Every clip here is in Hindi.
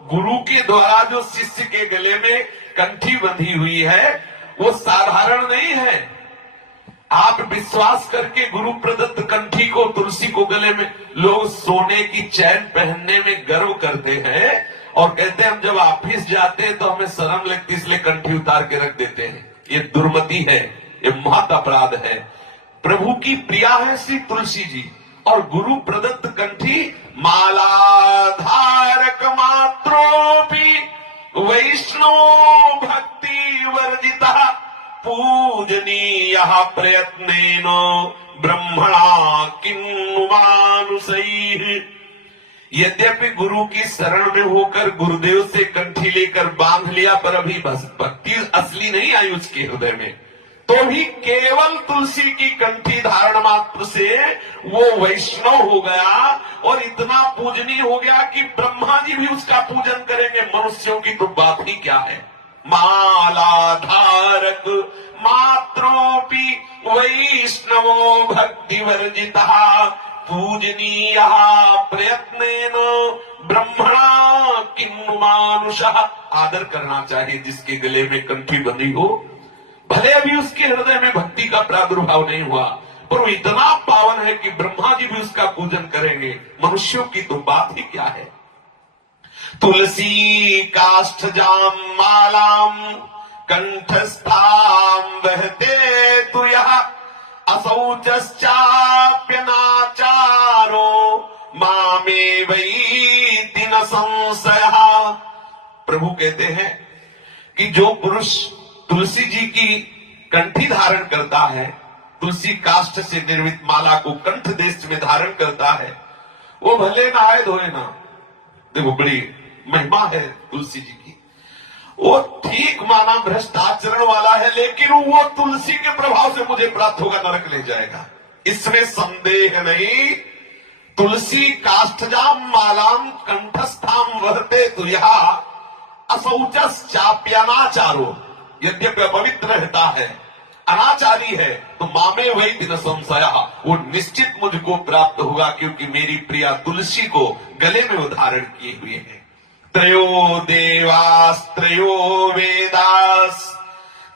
गुरु के द्वारा जो शिष्य के गले में कंठी बंधी हुई है वो साधारण नहीं है। आप विश्वास करके गुरु प्रदत्त कंठी को, तुलसी को गले में, लोग सोने की चैन पहनने में गर्व करते हैं और कहते हैं हम जब ऑफिस जाते हैं तो हमें शर्म लगती इसलिए कंठी उतार के रख देते हैं। ये दुर्मति है, ये महत अपराध है। प्रभु की प्रिया है श्री तुलसी जी और गुरु प्रदत्त कंठी मालाधारक मात्रोपि वैष्णव भक्ति वर्जिता पूजनीय प्रयत्नेन ब्रह्मणा किन्नु मानुषैः। यद्यपि गुरु की शरण में होकर गुरुदेव से कंठी लेकर बांध लिया पर अभी भक्ति असली नहीं आई उसके हृदय में, तो भी केवल तुलसी की कंठी धारण मात्र से वो वैष्णव हो गया और इतना पूजनीय हो गया कि ब्रह्मा जी भी उसका पूजन करेंगे। मनुष्यों की तो बात ही क्या है। मालाधारक मात्रोपि वैष्णवो भक्ति वर्जिता पूजनीय प्रयत्नेन ब्रह्मणा किन्नु मानुषः। आदर करना चाहिए जिसके गले में कंठी बंधी हो, भले अभी उसके हृदय में भक्ति का प्रादुर्भाव नहीं हुआ पर वो इतना पावन है कि ब्रह्मा जी भी उसका पूजन करेंगे। मनुष्यों की तो बात ही क्या है। तुलसी काष्ठजाम मालाम कंठस्थाम वहते तु यः असौचश्चाप्यनाचारो मामेवैति न संशयः। प्रभु कहते हैं कि जो पुरुष तुलसी जी की कंठी धारण करता है, तुलसी काष्ठ से निर्मित माला को कंठ देश में धारण करता है, वो भले नहाए धोए ना, देखो बड़ी महिमा है तुलसी जी की, वो ठीक माना भ्रष्ट आचरण वाला है लेकिन वो तुलसी के प्रभाव से मुझे प्राप्त होगा, नरक ले जाएगा, इसमें संदेह नहीं। तुलसी काष्ठजाम मालाम कंठस्थाम वहते तु यः असौचश्चाप्यनाचारो। यद्यपि अपवित्र रहता है, अनाचारी है, तो मामे वही दिन संशय, वो निश्चित मुझको प्राप्त होगा क्योंकि मेरी प्रिया तुलसी को गले में उधारण किए हुए हैं। त्रयो देवास्त्रयो वेदास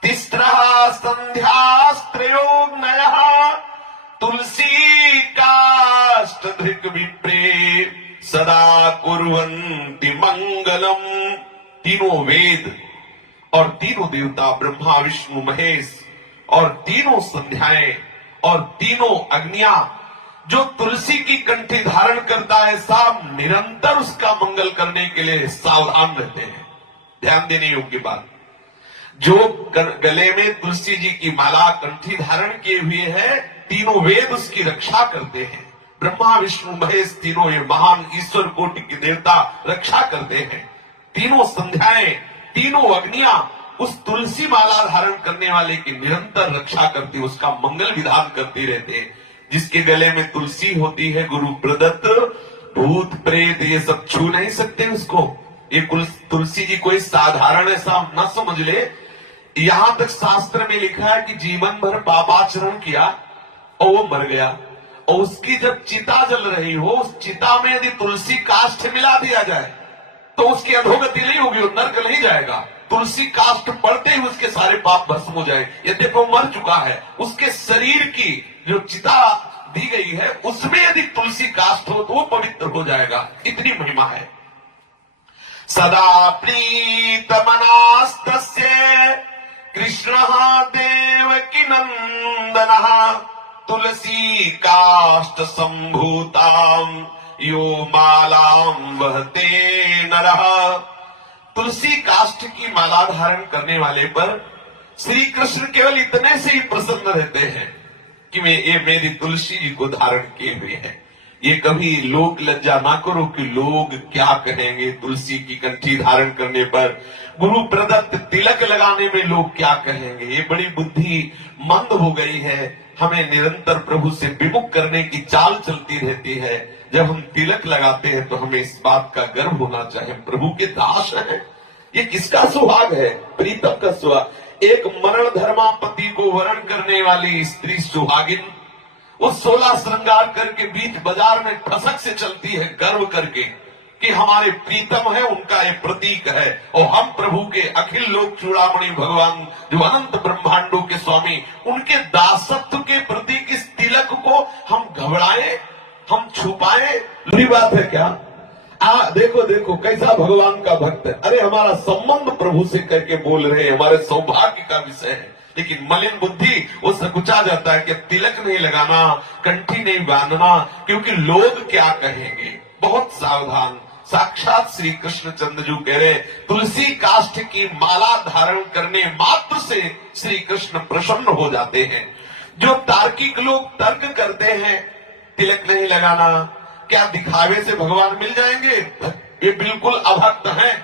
तिस्रः संध्यास्त्रयोऽग्नयः तुलसी काष्ठधृक् विप्रे सदा कुर्वन्ति मंगलम। तीनों वेद और तीनों देवता ब्रह्मा विष्णु महेश और तीनों संध्याएं और तीनों अग्नियां जो तुलसी की कंठी धारण करता है, सब निरंतर उसका मंगल करने के लिए सावधान रहते हैं। ध्यान देने योग्य बात, जो गले में तुलसी जी की माला कंठी धारण किए हुए है, तीनों वेद उसकी रक्षा करते हैं। ब्रह्मा विष्णु महेश तीनों ये महान ईश्वर कोटि के देवता रक्षा करते हैं। तीनों संध्याएं, तीनों अग्नियां उस तुलसी माला धारण करने वाले की निरंतर रक्षा करती, उसका मंगल विधान करते रहते हैं। जिसके गले में तुलसी होती है गुरु प्रदत्त, भूत प्रेत ये सब छू नहीं सकते उसको। ये तुलसी जी कोई साधारण ऐसा न समझ ले। यहां तक शास्त्र में लिखा है कि जीवन भर पापाचरण किया और वो मर गया और उसकी जब चिता जल रही हो, उस चिता में यदि तुलसी काष्ठ मिला दिया जाए तो उसकी अधोगति नहीं होगी, वो नर्क नहीं जाएगा। तुलसी काष्ठ पड़ते ही उसके सारे पाप भस्म हो जाए। यद्यपि वो मर चुका है, उसके शरीर की जो चिता दी गई है उसमें यदि तुलसी काष्ठ हो तो वो पवित्र हो जाएगा। इतनी महिमा है। सदा प्रीत मनास्तस्य कृष्णः देवकी नंदनः तुलसी काष्ठ संभूताम यो मालाम वहते नरः। तुलसी काष्ठ की माला धारण करने वाले पर श्री कृष्ण केवल इतने से ही प्रसन्न रहते हैं कि ये मेरी तुलसी जी को धारण किए हुए हैं। ये कभी लोक लज्जा ना करो कि लोग क्या कहेंगे। तुलसी की कंठी धारण करने पर, गुरु प्रदत्त तिलक लगाने में लोग क्या कहेंगे, ये बड़ी बुद्धि मंद हो गई है। हमें निरंतर प्रभु से विमुख करने की चाल चलती रहती है। जब हम तिलक लगाते हैं तो हमें इस बात का गर्व होना चाहिए, प्रभु के दास हैं। ये किसका सुहाग है? प्रीतम का सुहाग। एक मरण धर्मा पति को वरण करने वाली स्त्री सुहागिन, वो 16 श्रृंगार करके बीच बाजार में ठसक से चलती है गर्व करके कि हमारे प्रीतम है, उनका ये प्रतीक है। और हम प्रभु के अखिल लोक चूड़ामणि भगवान जो अनंत ब्रह्मांडों के स्वामी, उनके दासत्व के प्रतीक इस तिलक को हम घबराए, हम छुपाए, बुरी बात है क्या? देखो देखो कैसा भगवान का भक्त है। अरे हमारा संबंध प्रभु से करके बोल रहे हैं, हमारे सौभाग्य का विषय है। लेकिन मलिन बुद्धि वो सकुचा जाता है कि तिलक नहीं लगाना, कंठी नहीं बांधना, क्योंकि लोग क्या कहेंगे। बहुत सावधान। साक्षात श्री कृष्ण चंद्रजू कह रहे, तुलसी काष्ठ की माला धारण करने मात्र से श्री कृष्ण प्रसन्न हो जाते हैं। जो तार्किक लोग तर्क करते हैं तिलक नहीं लगाना, क्या दिखावे से भगवान मिल जाएंगे, ये बिल्कुल अभक्त हैं।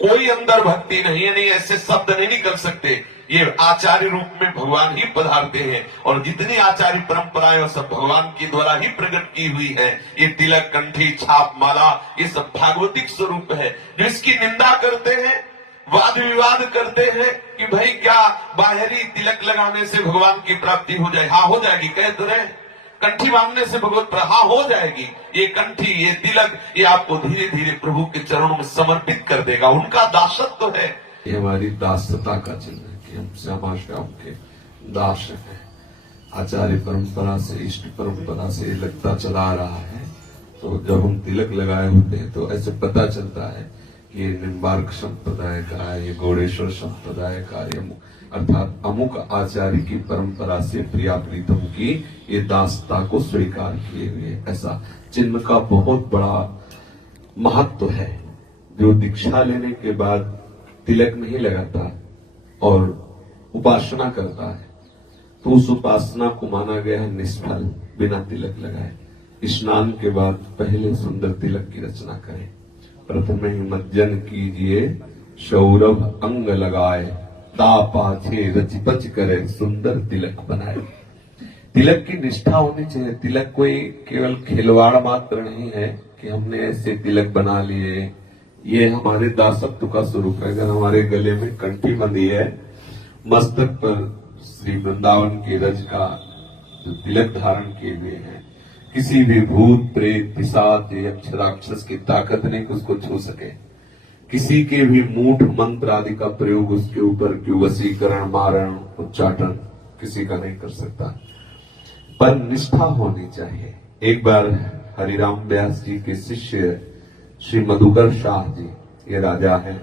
कोई अंदर भक्ति नहीं है, नहीं ऐसे शब्द नहीं निकल सकते। ये आचार्य रूप में भगवान ही पधारते हैं, और जितनी आचार्य परंपराएं वो सब भगवान के द्वारा ही प्रकट की हुई है। ये तिलक, कंठी, छाप, माला, ये सब भागवतिक स्वरूप है। जो इसकी निंदा करते हैं, वाद विवाद करते हैं कि भाई क्या बाहरी तिलक लगाने से भगवान की प्राप्ति हो जाए। हाँ हो जाएगी, कह तो रहे। कंठी बांधने से भगवत हाँ हो जाएगी। ये कंठी, ये तिलक, ये आपको धीरे धीरे प्रभु के चरणों में समर्पित कर देगा। उनका दासत्व तो है। ये हमारी दासता का चिन्ह है कि हम श्यामा श्याम के दास हैं। आचार्य परंपरा से, इष्ट परंपरा से लगता चला रहा है। तो जब हम तिलक लगाए होते हैं तो ऐसे पता चलता है कि ये निम्बार्क संप्रदाय का है, ये गौड़ेश्वर संप्रदाय का, ये अर्थात अमुक आचार्य की परंपरा से प्रिया प्रीतम की ये दासता को स्वीकार किए हुए। ऐसा चिन्ह का बहुत बड़ा महत्व है। जो दीक्षा लेने के बाद तिलक नहीं लगाता और उपासना करता है तो उस उपासना को माना गया है निष्फल, बिना तिलक लगाए। स्नान के बाद पहले सुंदर तिलक की रचना करें। प्रथम ही मज्जन कीजिए, सौरभ अंग लगाए, ता पाछे रच बच करे, सुंदर तिलक बनाए। तिलक की निष्ठा होनी चाहिए। तिलक कोई केवल खिलवाड़ मात्र नहीं है कि हमने ऐसे तिलक बना लिए। ये हमारे दासत्व का स्वरूप है। अगर हमारे गले में कंठी बंधी है, मस्तक पर श्री वृंदावन के रज का जो तिलक धारण किए हुए हैं, किसी भी भूत प्रेत पिशाच यक्ष राक्षस की ताकत नहीं कि उसको छू सके। किसी के भी मूठ मंत्र आदि का प्रयोग उसके ऊपर क्यों वशीकरण, मारण, उच्चाटन किसी का नहीं कर सकता। पर निष्ठा होनी चाहिए। एक बार हरिराम व्यास जी के शिष्य श्री मधुकर शाह जी, ये राजा है,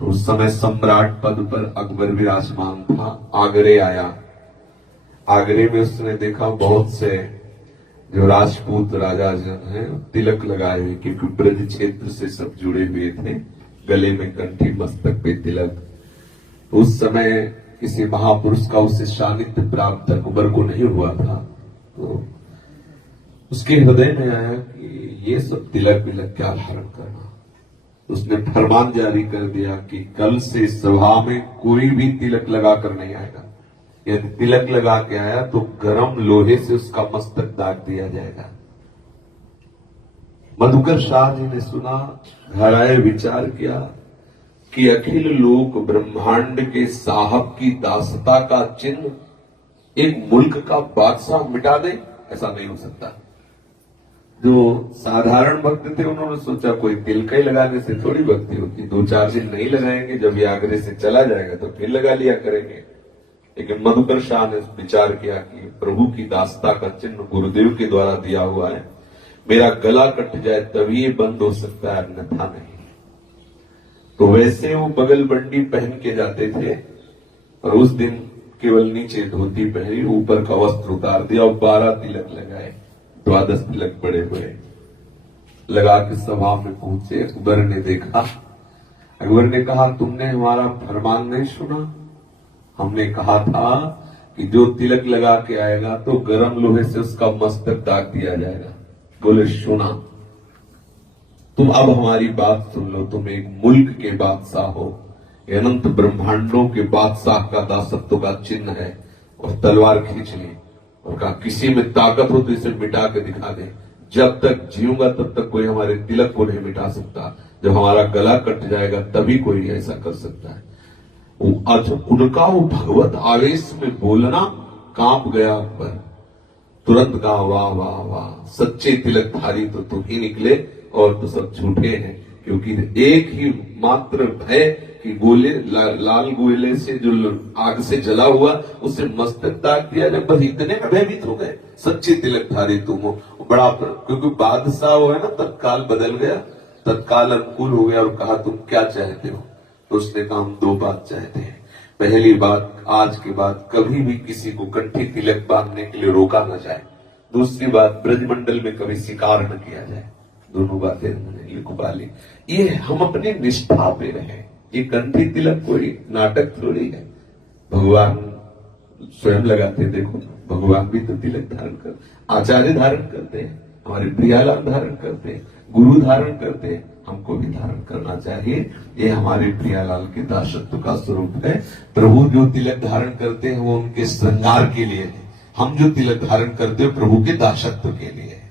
तो उस समय सम्राट पद पर अकबर विराजमान था। आगरे आया। आगरे में उसने देखा बहुत से जो राजपूत राजा जन हैं तिलक लगाए हुए, क्योंकि ब्रज क्षेत्र से सब जुड़े हुए थे। गले में कंठी, मस्तक पे तिलक। उस समय किसी महापुरुष का उससे सानिध्य प्राप्त अकबर को नहीं हुआ था। तो उसके हृदय में आया कि ये सब तिलक विलक क्या धारण करना। उसने फरमान जारी कर दिया कि कल से सभा में कोई भी तिलक लगा कर नहीं आएगा। यदि तिलक लगा के आया तो गरम लोहे से उसका मस्तक दाग दिया जाएगा। मधुकर शाह जी ने सुना, घर आए, विचार किया कि अखिल लोक ब्रह्मांड के साहब की दासता का चिन्ह एक मुल्क का बादशाह मिटा दे, ऐसा नहीं हो सकता। जो साधारण भक्त थे उन्होंने सोचा कोई तिलक ही लगाने से थोड़ी भक्ति होती, 2-4 दिन नहीं लगाएंगे, जब ये आगरे से चला जाएगा तो फिर लगा लिया करेंगे। लेकिन मधुकर शाह ने विचार किया कि प्रभु की दासता का चिन्ह गुरुदेव के द्वारा दिया हुआ है, मेरा गला कट जाए तभी ये बंद हो सकता है, अन्यथा नहीं। तो वैसे वो बगल बंडी पहन के जाते थे, और उस दिन केवल नीचे धोती पहनी, ऊपर का वस्त्र उतार दिया और 12 तिलक लगाए। 12 तिलक बड़े हुए लगा के सभा में पहुंचे। अकबर ने देखा। अकबर ने कहा, तुमने हमारा फरमान नहीं सुना? हमने कहा था कि जो तिलक लगा के आएगा तो गरम लोहे से उसका मस्तक दाग दिया जाएगा। बोले, सुना। तुम अब हमारी बात सुन लो। तुम एक मुल्क के बादशाह हो, अनंत ब्रह्मांडों के बादशाह का दासत्व का चिन्ह है। और तलवार खींच ली और कहा, किसी में ताकत हो तो इसे मिटा के दिखा दे। जब तक जीऊंगा तब तक कोई हमारे तिलक को नहीं मिटा सकता। जब हमारा गला कट जाएगा तभी कोई ऐसा कर सकता है। उनका वो भगवत आवेश में बोलना कांप गया अकबर। तुरंत कहा, वाह वाह वाह, सच्चे तिलकधारी तो तुम ही निकले और तो सब झूठे हैं, क्योंकि एक ही मात्र भय कि गोले लाल गोले से जो आग से जला हुआ उससे मस्तक दाग दिया जाए, बस इतने में भयभीत हो गए। सच्चे तिलकधारी तुम हो, बड़ा क्योंकि बादशाह वो है ना, तत्काल बदल गया, तत्काल अनुकूल हो गया और कहा तुम क्या चाहते हो? तो उसने कहा हम 2 बात चाहते हैं। पहली बात, आज के बाद कभी भी किसी को कंठी तिलक बांधने के लिए रोका न जाए। दूसरी बात, ब्रजमंडल में कभी शिकार न किया जाए। दोनों बातें उन्होंने लिखवा ली। ये हम अपने निष्ठा पे रहे। ये कंठी तिलक कोई नाटक थोड़ी है, भगवान स्वयं लगाते। देखो भगवान भी तो तिलक धारण कर, आचार्य धारण करते हैं, हमारे प्रियालाल धारण करते हैं, गुरु धारण करते हैं, हमको भी धारण करना चाहिए। ये हमारे प्रियालाल के दासत्व का स्वरूप है। प्रभु जो तिलक धारण करते हैं वो उनके श्रृंगार के लिए है, हम जो तिलक धारण करते हैं प्रभु के दासत्व के लिए है।